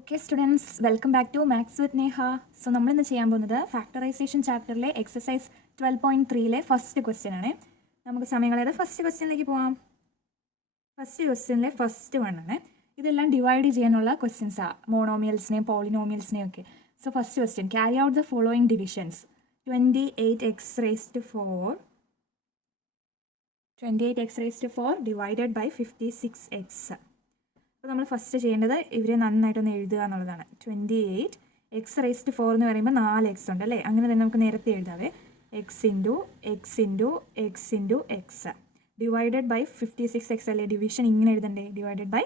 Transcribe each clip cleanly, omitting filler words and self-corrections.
Okay students, welcome back to maths with Neha. So നമ്മളിന്ന് ചെയ്യാൻ പോകുന്നത് ഫാക്ടറൈസേഷൻ ചാപ്റ്ററിലെ എക്സസൈസ് 12.3 ഫസ്റ്റ് ക്വസ്റ്റ്യൻ ആണ്. നമുക്ക് സമയങ്ങളേത് ഫസ്റ്റ് ക്വസ്റ്റ്യനിലേക്ക് പോവാം. ഫസ്റ്റ് ക്വസ്റ്റ്യനിലെ ഫസ്റ്റ് വൺ ആണ്. ഇതെല്ലാം ഡിവൈഡ് ചെയ്യാനുള്ള ക്വസ്റ്റ്യൻസാണ്, മോണോമിയൽസിനെയും പോളിനോമിയൽസിനെയും ഒക്കെ. So first question, carry out the following divisions. 28x4 divided by 56x. അപ്പോൾ നമ്മൾ ഫസ്റ്റ് ചെയ്യേണ്ടത് ഇവരെ നന്നായിട്ടൊന്ന് എഴുതുക എന്നുള്ളതാണ്. 28x4 എന്ന് പറയുമ്പോൾ 4x ഉണ്ട് അല്ലേ? അങ്ങനെ തന്നെ നമുക്ക് നേരത്തെ എഴുതാവേ. X into x divided by 56x അല്ലേ? ഡിവിഷൻ ഇങ്ങനെ എഴുതണ്ടേ? ഡിവൈഡഡ് ബൈ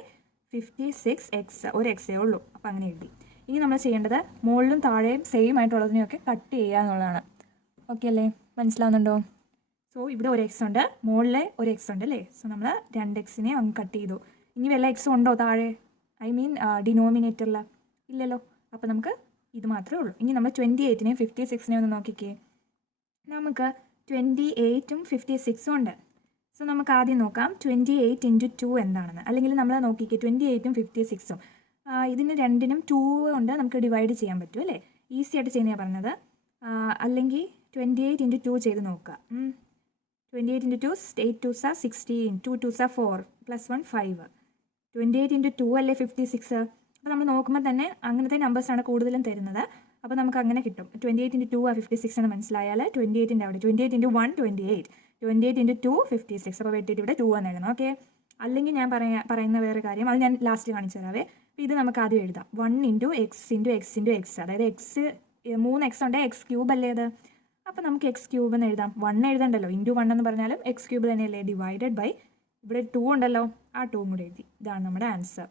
56x, ഒരു എക്സേ ഉള്ളൂ, അപ്പോൾ അങ്ങനെ എഴുതി. ഇനി നമ്മൾ ചെയ്യേണ്ടത് മുകളിലും താഴെയും സെയിം ആയിട്ടുള്ളതിനെയൊക്കെ കട്ട് ചെയ്യുക എന്നുള്ളതാണ്. ഓക്കെ അല്ലേ? മനസ്സിലാവുന്നുണ്ടോ? സോ ഇവിടെ ഒരു എക്സ് ഉണ്ട്, മുകളിലെ ഒരു എക്സ് ഉണ്ട് അല്ലേ? സോ നമ്മൾ 2x അങ്ങ് കട്ട് ചെയ്തു. ഇനി വല്ല എക്സും ഉണ്ടോ താഴെ? ഐ മീൻ ഡിനോമിനേറ്ററിൽ ഇല്ലല്ലോ. അപ്പോൾ നമുക്ക് ഇത് മാത്രമേ ഉള്ളൂ. ഇനി നമ്മൾ 28നെയും 56നെയും ഒന്ന് നോക്കിക്കേ. നമുക്ക് 28ഉം 56ഉം ഉണ്ട്. സോ നമുക്ക് ആദ്യം നോക്കാം 28 × 2 എന്താണെന്ന്. അല്ലെങ്കിൽ നമ്മൾ നോക്കിക്കേ 28ഉം 56ഉം ഇതിന് രണ്ടിനും 2 കൊണ്ട് നമുക്ക് ഡിവൈഡ് ചെയ്യാൻ പറ്റും അല്ലേ? ഈസി ആയിട്ട് ചെയ്യുന്നതാണ് പറഞ്ഞത്. അല്ലെങ്കിൽ 28 × 2 ചെയ്ത് നോക്കുക. 28 × 2 8 2s 16, 2 2s 4 +1 5. 28 × 2 അല്ലേ 56. അപ്പോൾ നമ്മൾ നോക്കുമ്പോൾ തന്നെ അങ്ങനത്തെ നമ്പേഴ്സാണ് കൂടുതലും തരുന്നത്. അപ്പോൾ നമുക്ക് അങ്ങനെ കിട്ടും. 28 × 2 56 എന്ന് മനസ്സിലായാൽ 28ൻ്റെ അവിടെ 28 × 1 28, 28 × 2 56. അപ്പോൾ വെട്ടിയിട്ട് ഇവിടെ 2 എന്ന് എഴുതണം. ഓക്കെ. അല്ലെങ്കിൽ ഞാൻ പറയുന്ന വേറെ കാര്യം, അത് ഞാൻ ലാസ്റ്റ് കാണിച്ചു തരാവേ. അപ്പോൾ ഇത് നമുക്ക് ആദ്യം എഴുതാം. 1 × x × x × x, അതായത് എക്സ് 3x ഉണ്ട്, x³ അല്ലേ അത്? അപ്പോൾ നമുക്ക് x³ എന്ന് എഴുതാം. 1 എഴുതണ്ടല്ലോ, × 1 എന്ന് പറഞ്ഞാലും x³ തന്നെയല്ലേ? ഡിവൈഡഡ് ബൈ ഇവിടെ 2 ഉണ്ടല്ലോ, ആ 2 കൂടെ എഴുതി. ഇതാണ് നമ്മുടെ ആൻസർ.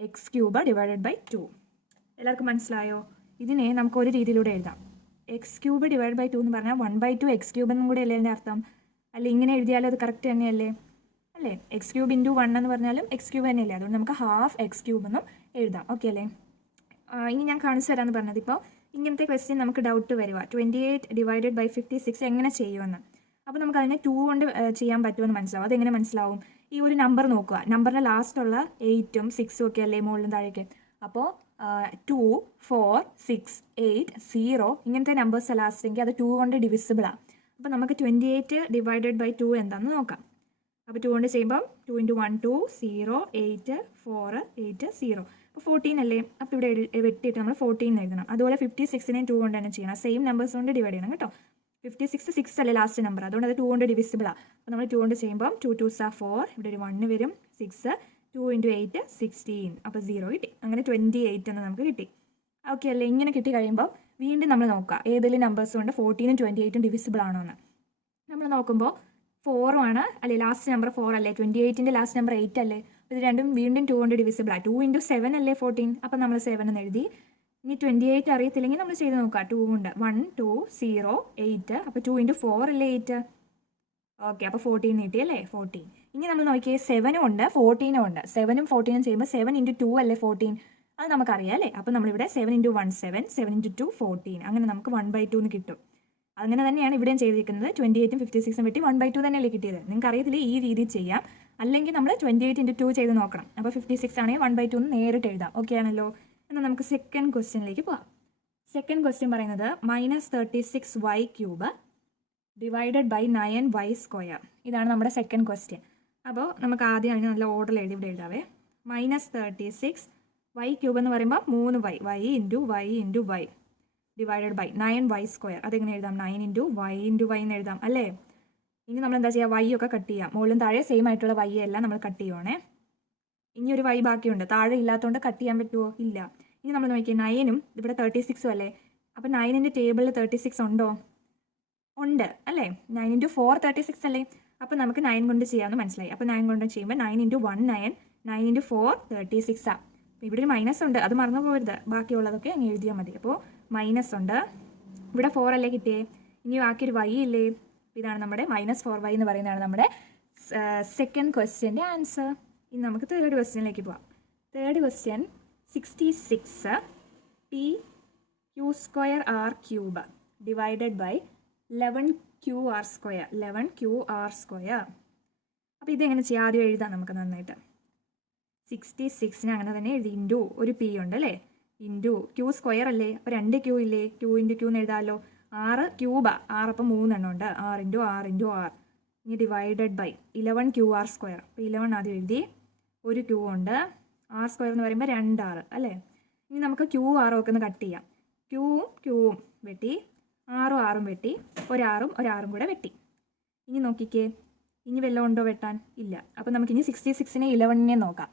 x³ divided by 2. എല്ലാവർക്കും മനസ്സിലായോ? ഇതിനെ നമുക്ക് ഒരു രീതിയിലൂടെ എഴുതാം. x³ ഡിവൈഡ് ബൈ 2 എന്ന് പറഞ്ഞാൽ 1/2 x³ എന്നും കൂടെ അല്ലേ എൻ്റെ അർത്ഥം? അല്ല, ഇങ്ങനെ എഴുതിയാലും അത് കറക്റ്റ് തന്നെയല്ലേ അല്ലേ? x³ × 1 എന്ന് പറഞ്ഞാലും x³ തന്നെയല്ലേ? അതുകൊണ്ട് നമുക്ക് ½ x³ എന്നും എഴുതാം. ഓക്കെ അല്ലേ? ഇനി ഞാൻ കാണിച്ചു തരാമെന്ന് പറഞ്ഞത്. ഇപ്പോൾ ഇങ്ങനത്തെ ക്വസ്റ്റ്യൻ നമുക്ക് ഡൗട്ട് വരിക, 28 ഡിവൈഡഡ് ബൈ 56 എങ്ങനെ ചെയ്യുമെന്ന്. അപ്പോൾ നമുക്ക് അതിനെ 2 കൊണ്ട് ചെയ്യാൻ പറ്റുമെന്ന് മനസ്സിലാവും. അതെങ്ങനെ മനസ്സിലാവും? ഈ ഒരു നമ്പർ നോക്കുക. നമ്പറിൻ്റെ ലാസ്റ്റുള്ള 8ഉം 6ഉം ഒക്കെ അല്ലേ മുകളിലും താഴേക്ക്? അപ്പോൾ 2 4 6 8 0 ഇങ്ങനത്തെ നമ്പേഴ്സ് ലാസ്റ്റെങ്കിൽ അത് 2 കൊണ്ട് ഡിവിസിബിളാണ്. അപ്പോൾ നമുക്ക് 28 ഡിവൈഡഡ് ബൈ 2 എന്താണെന്ന് നോക്കാം. അപ്പോൾ 2 കൊണ്ട് ചെയ്യുമ്പം 2 × 1 2 0 8 4 8 0. അപ്പോൾ 14 അല്ലേ? അപ്പോൾ ഇവിടെ വെട്ടിയിട്ട് നമ്മൾ 14 എഴുതണം. അതുപോലെ 56നെയും 2 കൊണ്ട് തന്നെ ചെയ്യണം. സെയിം നമ്പേഴ്സ് കൊണ്ട് ഡിവൈഡ് ചെയ്യണം കേട്ടോ. 56 6 അല്ലേ ലാസ്റ്റ് നമ്പർ, അതുകൊണ്ട് അത് 2 കൊണ്ട് ഡിവിസിബിളാണ്. അപ്പോൾ നമ്മൾ 2 കൊണ്ട് ചെയ്യുമ്പം 2 2s 4, ഇവിടെ ഒരു 1 വരും, 6 2 × 8 16, അപ്പോൾ 0 കിട്ടി. അങ്ങനെ 28 എന്ന് നമുക്ക് കിട്ടി. ഓക്കെ അല്ലേ? ഇങ്ങനെ കിട്ടി കഴിയുമ്പോൾ വീണ്ടും നമ്മൾ നോക്കുക ഏതെങ്കിലും നമ്പേഴ്സ് കൊണ്ട് 14ഉം 28ഉം ഡിവിസിബിൾ ആണോ എന്ന്. നമ്മൾ നോക്കുമ്പോൾ 4 ആണ് അല്ലേ? ലാസ്റ്റ് നമ്പർ 4 അല്ലേ? 28ൻ്റെ ലാസ്റ്റ് നമ്പർ 8 അല്ലേ? അപ്പോൾ ഇത് രണ്ടും വീണ്ടും 2 കൊണ്ട് ഡിവിസിബിളാണ്. 2 × 7 അല്ലേ 14? അപ്പോൾ നമ്മൾ 7 എന്ന് എഴുതി. ഇനി 28 അറിയത്തില്ലെങ്കിൽ നമ്മൾ ചെയ്ത് നോക്കാം. 2 ഉണ്ട്, 1 2 0 8, അപ്പോൾ 2 × 4 അല്ലേ 8. ഓക്കെ, അപ്പോൾ 14 കിട്ടി അല്ലേ? 14. ഇനി നമ്മൾ നോക്കിയേ 7ഉം ഉണ്ട് 14ഉം ഉണ്ട്. 7ഉം 14ഉം ചെയ്യുമ്പോൾ 7 × 2 അല്ലേ 14? അത് നമുക്കറിയാം അല്ലേ? അപ്പോൾ നമ്മളിവിടെ 7 × 1 7, 7 × 2 14, അങ്ങനെ നമുക്ക് 1/2 എന്ന് കിട്ടും. അങ്ങനെ തന്നെയാണ് ഇവിടെയും ചെയ്തിരിക്കുന്നത്. 28ഉം 56ഉം വെട്ടി 1/2 തന്നെയല്ലേ കിട്ടിയത്? നിങ്ങൾക്ക് അറിയത്തില്ല, ഈ രീതിയിൽ ചെയ്യാം. അല്ലെങ്കിൽ നമ്മൾ 28 × 2 ചെയ്ത് നോക്കണം. അപ്പോൾ 56 ആണെങ്കിൽ 1/2 എന്ന് നേരിട്ട് എഴുതാം. ഓക്കെ ആണല്ലോ? എന്നാൽ നമുക്ക് സെക്കൻഡ് ക്വസ്റ്റ്യനിലേക്ക് പോകാം. സെക്കൻഡ് ക്വസ്റ്റ്യൻ പറയുന്നത് -36y³ ഡിവൈഡഡ് ബൈ 9y². ഇതാണ് നമ്മുടെ സെക്കൻഡ് ക്വസ്റ്റ്യൻ. അപ്പോൾ നമുക്ക് ആദ്യം അതിന് നല്ല ഓർഡറിൽ എഴുതി ഇവിടെ എഴുതാവേ. -36y³ എന്ന് പറയുമ്പോൾ 3y, y × y divided by 9y². അതെങ്ങനെ എഴുതാം? 9 × y എന്ന് എഴുതാം അല്ലേ? ഇനി നമ്മൾ എന്താ ചെയ്യുക? y ഒക്കെ കട്ട് ചെയ്യാം. മുകളിലും താഴെ സെയിം ആയിട്ടുള്ള y എല്ലാം നമ്മൾ കട്ട് ചെയ്യുവാണേ. ഇനി ഒരു y ബാക്കിയുണ്ട്, താഴെ ഇല്ലാത്തതുകൊണ്ട് കട്ട് ചെയ്യാൻ പറ്റുമോ? ഇല്ല. ഇനി നമ്മൾ നോക്കിയാൽ 9ഉം ഇവിടെ 36ഉം അല്ലേ? അപ്പോൾ 9ൻ്റെ ടേബിളിൽ 36 ഉണ്ടോ? ഉണ്ട് അല്ലേ? 9 × 4 36 അല്ലേ? അപ്പോൾ നമുക്ക് 9 കൊണ്ട് ചെയ്യാമെന്ന് മനസ്സിലായി. അപ്പോൾ 9 കൊണ്ട് ചെയ്യുമ്പോൾ 9 × 1 9, 9 × 4 36 ആണ്. അപ്പോൾ ഇവിടെ ഒരു മൈനസ് ഉണ്ട്, അത് മറന്നു പോകരുത്. ബാക്കിയുള്ളതൊക്കെ അങ്ങ് എഴുതിയാൽ മതി. അപ്പോൾ മൈനസ് ഉണ്ട്, ഇവിടെ 4 അല്ലേ കിട്ടിയേ? ഇനി ബാക്കിയൊരു y ഇല്ലേ? ഇതാണ് നമ്മുടെ -4y എന്ന് പറയുന്നതാണ് നമ്മുടെ സെക്കൻഡ് ക്വസ്റ്റ്യൻ്റെ ആൻസർ. ഇനി നമുക്ക് തേർഡ് ക്വസ്റ്റ്യനിലേക്ക് പോവാം. Third question 66 pq² divided by 11qr². അപ്പോൾ ഇതെങ്ങനെ ചെയ്യാം? ആദ്യം എഴുതാം നമുക്ക് നന്നായിട്ട്. 66 അങ്ങനെ തന്നെ എഴുതി. ഇൻറ്റു ഒരു പി ഉണ്ട് അല്ലേ, ഇൻറ്റു ക്യൂ സ്ക്വയർ അല്ലേ, അപ്പോൾ 2 ക്യൂ ഇല്ലേ, ക്യൂ ഇൻറ്റു ക്യൂ എന്ന് എഴുതാമല്ലോ. 6 ക്യൂബാ, 6 അപ്പം 3 എണ്ണം ഉണ്ട്, 6 ഇൻറ്റു 6 ഇൻറ്റു 6. ഇനി divided by 11 q r square. അപ്പോൾ 11 ആദ്യം എഴുതി, ഒരു ക്യൂ ഉണ്ട്, ആർ സ്ക്വയർ എന്ന് പറയുമ്പോൾ 2 ആറ് അല്ലേ. ഇനി നമുക്ക് ക്യൂ ആറും ഒക്കെ ഒന്ന് കട്ട് ചെയ്യാം. ക്യൂവും വെട്ടി, ആറും വെട്ടി, ഒരാറും കൂടെ വെട്ടി. ഇനി നോക്കിക്കേ, ഇനി വല്ലതും ഉണ്ടോ വെട്ടാൻ? ഇല്ല. അപ്പോൾ നമുക്കിനി 66നെ 11നെ നോക്കാം.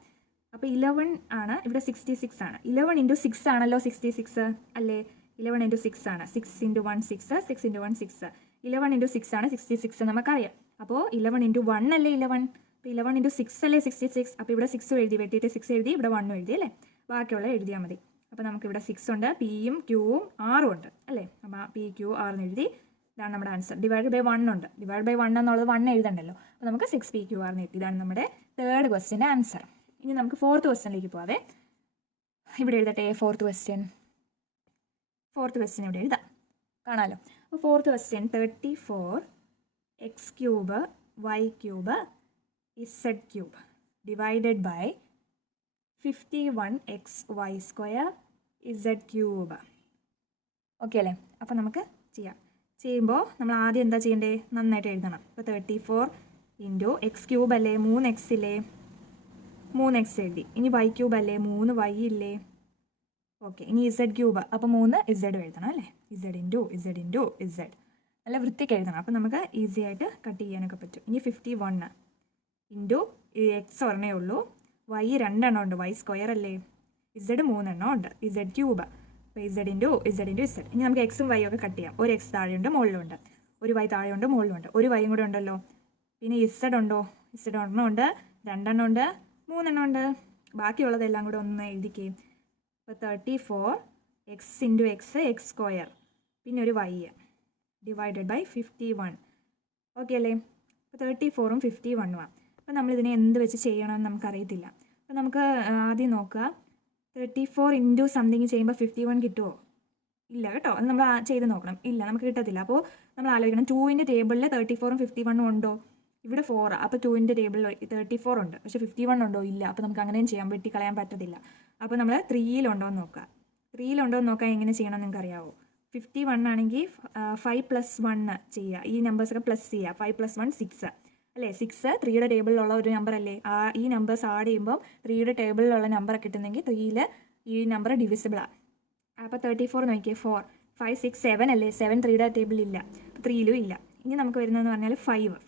അപ്പോൾ 11 ആണ്, ഇവിടെ 66 ആണ്. 11 ഇൻറ്റു 6 ആണല്ലോ 66 അല്ലേ, 11 ഇൻറ്റു 6 ആണ്. 6 ഇൻറ്റു 1 6, 6 ഇൻറ്റു 1 6, 11 ഇൻറ്റു 6 ആണ് 66 നമുക്കറിയാം. അപ്പോൾ 11 ഇൻറ്റു 1 അല്ലേ 11, അപ്പോൾ 11 ഇൻറ്റു 6 അല്ലേ 66. അപ്പോൾ ഇവിടെ 6 എഴുതി, വെട്ടിയിട്ട് 6 എഴുതി, ഇവിടെ 1 എഴുതി അല്ലേ, ബാക്കിയുള്ള എഴുതിയാൽ മതി. അപ്പോൾ നമുക്കിവിടെ 6 ഉണ്ട്, പിയും ക്യൂവും ആറും ഉണ്ട് അല്ലേ. അപ്പോൾ പി ക്യൂ ആറെന്ന് എഴുതി, ഇതാണ് നമ്മുടെ ആൻസർ. ഡിവൈഡ് ബൈ 1 ഉണ്ട്, ഡിവൈഡ് ബൈ 1 എന്നുള്ളത് 1 എഴുതണ്ടല്ലോ. അപ്പോൾ നമുക്ക് 6 പി ക്യൂ ആറിന് എത്തി. ഇതാണ് നമ്മുടെ തേർഡ് ക്വസ്റ്റ്യൻ്റെ ആൻസർ. ഇനി നമുക്ക് ഫോർത്ത് ക്വസ്റ്റ്യനിലേക്ക് പോവാതെ. ഇവിടെ എഴുതട്ടെ ഫോർത്ത് ക്വസ്റ്റ്യൻ ഇവിടെ എഴുതാം, കാണാമല്ലോ. അപ്പോൾ fourth question 34 x cube y cube z cube divided by 51 x y square z cube. Okay അല്ലേ. അപ്പോൾ നമുക്ക് ചെയ്യുമ്പോൾ നമ്മൾ ആദ്യം എന്താ ചെയ്യേണ്ടത്, നന്നായിട്ട് എഴുതണം. ഇപ്പോൾ 34 ഇൻറ്റു എക്സ് ക്യൂബ് അല്ലേ, 3x ഇല്ലേ, 3x എഴുതി. ഇനി വൈ ക്യൂബ് അല്ലേ, 3y ഇല്ലേ. ഓക്കെ, ഇനി ഇസഡ് ക്യൂബ്, അപ്പോൾ 3 ഇസഡ് എഴുതണം അല്ലേ. ഇസഡ് ഇൻറ്റു ഇസഡ് നല്ല വൃത്തിക്ക് എഴുതണം. അപ്പോൾ നമുക്ക് ഈസി ആയിട്ട് കട്ട് ചെയ്യാനൊക്കെ പറ്റും. ഇനി 51 ഇൻറ്റു എക്സ് ഒരെണ്ണേ ഉള്ളൂ, വൈ 2 എണ്ണം ഉണ്ട്, വൈ സ്ക്വയർ അല്ലേ, ഇസഡ് 3 എണ്ണം ഉണ്ട്, ഇസഡ് ക്യൂബ്. അപ്പോൾ ഇസഡ് ഇൻറ്റു ഇസഡ്. ഇനി നമുക്ക് എക്സും വൈ ഒക്കെ കട്ട് ചെയ്യാം. ഒരു എക്സ് താഴെയുണ്ട്, മുകളിലുണ്ട്, ഒരു വൈ താഴെയുണ്ട്, മുകളിലുണ്ട്, ഒരു വൈയും കൂടെ ഉണ്ടല്ലോ. പിന്നെ ഇസഡ് ഉണ്ടോ, ഇസഡ് ഒരെണ്ണം ഉണ്ട്, 2 എണ്ണം ഉണ്ട്, 3 എണ്ണം ഉണ്ട്, ബാക്കിയുള്ളതെല്ലാം കൂടെ ഒന്ന് എഴുതിക്കേ. അപ്പോൾ 34 എക്സ് ഇൻറ്റു എക്സ് സ്ക്വയർ, പിന്നെ ഒരു വൈ ഡിവൈഡഡ് ബൈ 51. ഓക്കെ അല്ലേ. അപ്പോൾ 34ഉം 51ഉം ആണ്. അപ്പോൾ നമ്മളിതിനെ എന്ത് വെച്ച് ചെയ്യണമെന്ന് നമുക്കറിയത്തില്ല. അപ്പോൾ നമുക്ക് ആദ്യം നോക്കുക, 34 ഇൻറ്റു സംതിങ് ചെയ്യുമ്പോൾ 51 കിട്ടുമോ? ഇല്ല കേട്ടോ, അത് നമ്മൾ ചെയ്ത് നോക്കണം. ഇല്ല, നമുക്ക് കിട്ടത്തില്ല. അപ്പോൾ നമ്മൾ ആലോചിക്കണം, 2ൻ്റെ ടേബിളിൽ 34ഉം 51ഉം ഉണ്ടോ? ഇവിടെ 4, അപ്പോൾ 2ൻ്റെ ടേബിളിൽ 34 ഉണ്ട്, പക്ഷേ 51 ഉണ്ടോ? ഇല്ല. അപ്പോൾ നമുക്ക് അങ്ങനെയും ചെയ്യാം, വെട്ടിക്കളയാൻ പറ്റത്തില്ല. അപ്പോൾ നമ്മൾ 3യിലുണ്ടോ എന്ന് നോക്കുക. 3യിലുണ്ടോ എന്ന് നോക്കാൻ എങ്ങനെ ചെയ്യണം നിങ്ങൾക്ക് അറിയാവോ? 51 ആണെങ്കിൽ 5 + 1 ചെയ്യുക, ഈ നമ്പേഴ്സൊക്കെ പ്ലസ് ചെയ്യുക. 5 + 1 6 അല്ലേ. 6 3യുടെ ടേബിളിലുള്ള ഒരു നമ്പർ അല്ലേ. ഈ നമ്പേഴ്സ് ആഡ് ചെയ്യുമ്പോൾ 3യുടെ ടേബിളിലുള്ള നമ്പർ കിട്ടുന്നെങ്കിൽ 3യിൽ ഈ നമ്പർ ഡിവിസിബിളാണ്. അപ്പോൾ 34 നോക്കിയേ, 4 5 6 7 അല്ലേ, 7 3യുടെ ടേബിളിലില്ല, 3യിലും ഇല്ല. ഇനി നമുക്ക് വരുന്നതെന്ന് പറഞ്ഞാൽ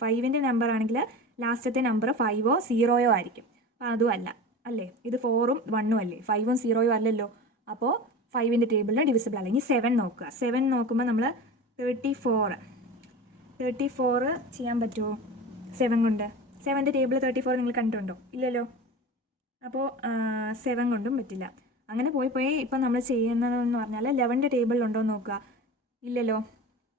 5ൻ്റെ നമ്പർ ആണെങ്കിൽ ലാസ്റ്റത്തെ നമ്പർ 5ഓ 0ഓ ആയിരിക്കും. അപ്പോൾ അതും അല്ല അല്ലേ, ഇത് 4ഉം 1ഉം അല്ലേ, 5ഉം 0ഉം അല്ലല്ലോ. അപ്പോൾ 5ൻ്റെ ടേബിളിൽ ഡിവിസിബിൾ അല്ല. ഇനി 7 നോക്കുക. 7 നോക്കുമ്പോൾ നമ്മൾ 34 ചെയ്യാൻ പറ്റുമോ 7 കൊണ്ട്? 7ൻ്റെ ടേബിൾ 34 നിങ്ങൾ കണ്ടിട്ടുണ്ടോ? ഇല്ലല്ലോ. അപ്പോൾ 7 കൊണ്ടും പറ്റില്ല. അങ്ങനെ പോയി ഇപ്പം നമ്മൾ ചെയ്യുന്നതെന്ന് പറഞ്ഞാൽ 11ൻ്റെ ടേബിളിലുണ്ടോ എന്ന് നോക്കുക. ഇല്ലല്ലോ.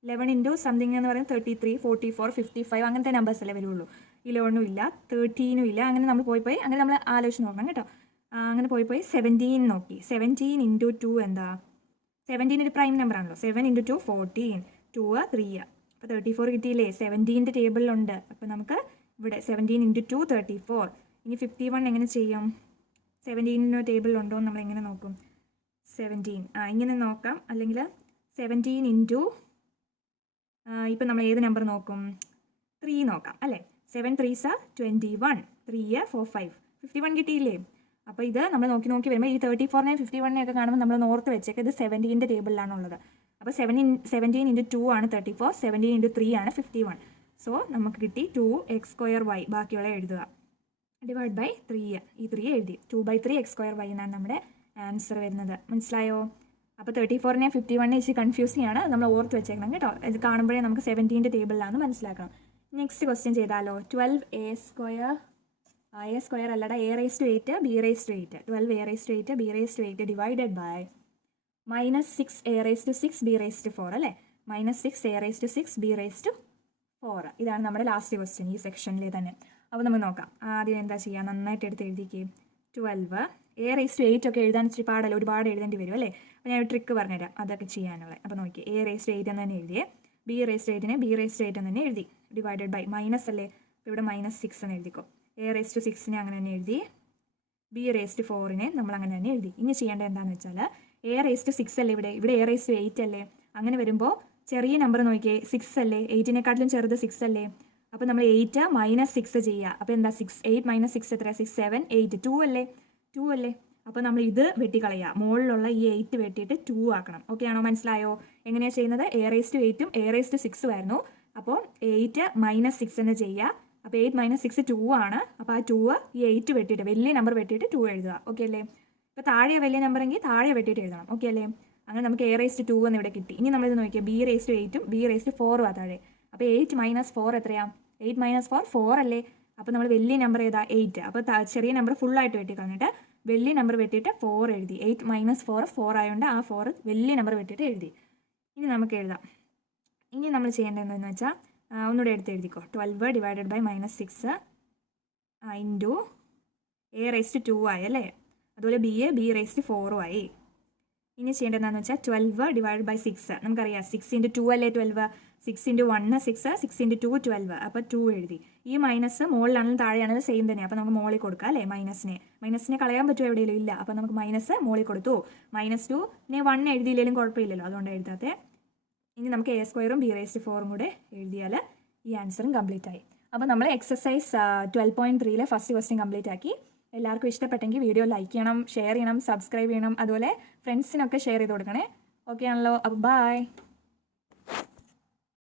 11 ഇൻറ്റു സംതിങ് എന്ന് പറയുന്നത് 33 44 55 അങ്ങനത്തെ നമ്പേഴ്സ് അല്ലേ വരുള്ളൂ. 11ഉം ഇല്ല, 13ഉം ഇല്ല. അങ്ങനെ നമ്മൾ പോയി അങ്ങനെ നമ്മൾ ആലോചിച്ച് നോക്കണം കേട്ടോ. അങ്ങനെ പോയി 17 നോക്കി. 17 ഇൻറ്റു 2 എന്താ? 17 ഒരു പ്രൈം നമ്പർ ആണല്ലോ. 7 ഇൻറ്റു 2 14, 2 3. അപ്പോൾ 34 കിട്ടിയില്ലേ, 17ൻ്റെ ടേബിളിലുണ്ട്. അപ്പോൾ നമുക്ക് ഇവിടെ 17 ഇൻറ്റു 2 34. ഇനി 51 എങ്ങനെ ചെയ്യും? 17ൻ്റെ ടേബിളിലുണ്ടോ എന്ന് നമ്മൾ എങ്ങനെ നോക്കും? 17 ഇങ്ങനെ നോക്കാം. അല്ലെങ്കിൽ 17 ഇൻറ്റു ഇപ്പം നമ്മൾ ഏത് നമ്പർ നോക്കും? 3 നോക്കാം അല്ലേ. 7 3s 21, 3 4 5 51 കിട്ടിയില്ലേ. അപ്പോൾ ഇത് നമ്മൾ നോക്കി വരുമ്പോൾ ഈ 34നെയും 51നെയും ഒക്കെ കാണുമ്പോൾ നമ്മൾ ഓർത്ത് വെച്ചേക്ക് ഇത് 17ൻ്റെ ടേബിളിലാണുള്ളത്. അപ്പോൾ 17 ഇൻറ്റു 2 ആണ് 34, 17 ഇൻറ്റു 3 ആണ് 51. സോ നമുക്ക് കിട്ടി 2x²y. ബാക്കിയുള്ള എഴുതുക, ഡിവൈഡ് ബൈ 3. ഈ 3 എഴുതി, 2/3x²y എന്നാണ് നമ്മുടെ ആൻസർ വരുന്നത്. മനസ്സിലായോ? അപ്പോൾ 34നെയും 51നെയും ഇച്ചിരി കൺഫ്യൂസിങ് ആണ്, നമ്മൾ ഓർത്ത് വെച്ചേക്കണം കേട്ടോ. ഇത് കാണുമ്പോഴേ നമുക്ക് 17ൻ്റെ ടേബിളിലാണെന്ന് മനസ്സിലാക്കണം. നെക്സ്റ്റ് ക്വസ്റ്റ്യൻ ചെയ്താലോ. 12a² അല്ലടാ, a⁻8 b⁻8. 12a⁻8 b⁻8 divided by -6a⁻6 b⁻4 അല്ലേ. -6a⁻6 b⁻4. ഇതാണ് നമ്മുടെ ലാസ്റ്റ് ക്വസ്റ്റ്യൻ ഈ സെക്ഷനിലെ തന്നെ. അപ്പോൾ നമുക്ക് നോക്കാം. ആദ്യം എന്താ ചെയ്യുക, നന്നായിട്ട് എടുത്ത് എഴുതിക്കേ. 12 a⁻8 ഒക്കെ എഴുതാൻ ഇച്ചിരി പാടല്ല, ഒരുപാട് എഴുതേണ്ടി വരും അല്ലേ. അപ്പോൾ ഞാൻ ഒരു ട്രിക്ക് പറഞ്ഞുതരാം അതൊക്കെ ചെയ്യാനുള്ളത്. അപ്പോൾ നോക്കി, a⁻8 എന്ന് തന്നെ എഴുതിയേ, b⁻8നെ b⁻8 എന്ന് തന്നെ എഴുതി, ഡിവൈഡഡ് ബൈ മൈനസ് അല്ലേ. അപ്പോൾ ഇവിടെ -6 എന്ന് എഴുതിക്കോ. a⁻6നെ അങ്ങനെ തന്നെ എഴുതി, b⁴ നമ്മൾ അങ്ങനെ തന്നെ എഴുതി. ഇനി ചെയ്യേണ്ടത് എന്താണെന്ന് വെച്ചാൽ a⁻6 അല്ലേ ഇവിടെ a⁻8 അല്ലേ, അങ്ങനെ വരുമ്പോൾ ചെറിയ നമ്പർ നോക്കിയേ 6 അല്ലേ, 8-നെക്കാട്ടിലും ചെറുത് 6 അല്ലേ, അപ്പോൾ നമ്മൾ 8 - 6 ചെയ്യുക. അപ്പോൾ എന്താ 8 - 6 എത്ര, 6 7 8 2 അല്ലേ. അപ്പോൾ നമ്മൾ ഇത് വെട്ടിക്കളയുക, മുകളിലുള്ള ഈ 8 വെട്ടിയിട്ട് 2 ആക്കണം. ഓക്കെ ആണോ, മനസ്സിലായോ? എങ്ങനെയാണ് ചെയ്യുന്നത്? a⁻8 a⁻6 ആയിരുന്നു, അപ്പോൾ 8 - 6 എന്ന് ചെയ്യുക. അപ്പോൾ 8 - 6 2 ആണ്. അപ്പോൾ ആ 2 ഈ 8 വെട്ടിയിട്ട് വലിയ നമ്പർ വെട്ടിയിട്ട് 2 എഴുതുക. ഓക്കെ അല്ലേ? ഇപ്പോൾ താഴെ വലിയ നമ്പർ എങ്കിൽ താഴെ വെട്ടിയിട്ട് എഴുതണം. ഓക്കെ അല്ലേ? അങ്ങനെ നമുക്ക് a⁻2 എന്ന് ഇവിടെ കിട്ടി. ഇനി നമ്മളിത് നോക്കിയാൽ b⁻8 b⁻4 ആ താഴെ. അപ്പോൾ 8 - 4 എത്രയാണ്? 8 - 4 4 അല്ലേ. അപ്പോൾ നമ്മൾ വലിയ നമ്പർ ഏതാ? 8. അപ്പോൾ ചെറിയ നമ്പർ ഫുള്ളായിട്ട് വെട്ടി കളഞ്ഞിട്ട് വലിയ നമ്പർ വെട്ടിയിട്ട് 4 എഴുതി. 8 - 4 4 ആയതുകൊണ്ട് ആ 4 വലിയ നമ്പർ വെട്ടിയിട്ട് എഴുതി. ഇനി നമുക്ക് എഴുതാം. ഇനി നമ്മൾ ചെയ്യേണ്ടത് എന്താണെന്ന് വെച്ചാൽ ഒന്നുകൂടെ എഴുതിക്കോ. 12 ഡിവൈഡഡ് ബൈ -6 ഇൻറ്റു a⁻2 ആയി അല്ലേ. അതുപോലെ b⁻4 ആയി. ഇനി ചെയ്യേണ്ടത് എന്താണെന്ന് വെച്ചാൽ 12 ഡിവൈഡ് ബൈ 6 നമുക്കറിയാം 6 × 2 അല്ലേ 12, 6 × 1 6, 6 × 2 12. അപ്പോൾ 2 എഴുതി. ഈ മൈനസ് മുകളിലാണെങ്കിലും താഴെയാണെങ്കിലും സെയിം തന്നെ. അപ്പോൾ നമുക്ക് മോളിൽ കൊടുക്കാം അല്ലേ. മൈനസിനെ കളയാൻ പറ്റുമോ എവിടെയെങ്കിലും? ഇല്ല. അപ്പോൾ നമുക്ക് മൈനസ് മോളിൽ കൊടുത്തു. -2 1 എഴുതിയില്ലെങ്കിലും കുഴപ്പമില്ലല്ലോ, അതുകൊണ്ട് എഴുതാത്തെ. ഇനി നമുക്ക് a² b⁻4 കൂടെ എഴുതിയാൽ ഈ ആൻസറും കംപ്ലീറ്റ് ആയി. അപ്പോൾ നമ്മൾ എക്സസൈസ് 12.3 ഫസ്റ്റ് ക്വസ്റ്റ്യൻ കംപ്ലീറ്റ് ആക്കി. എല്ലാവർക്കും ഇഷ്ടപ്പെട്ടെങ്കിൽ വീഡിയോ ലൈക്ക് ചെയ്യണം, ഷെയർ ചെയ്യണം, സബ്സ്ക്രൈബ് ചെയ്യണം, അതുപോലെ ഫ്രണ്ട്സിനൊക്കെ ഷെയർ ചെയ്ത് കൊടുക്കണേ. ഓക്കെ ആണല്ലോ. അപ്പോൾ ബൈ.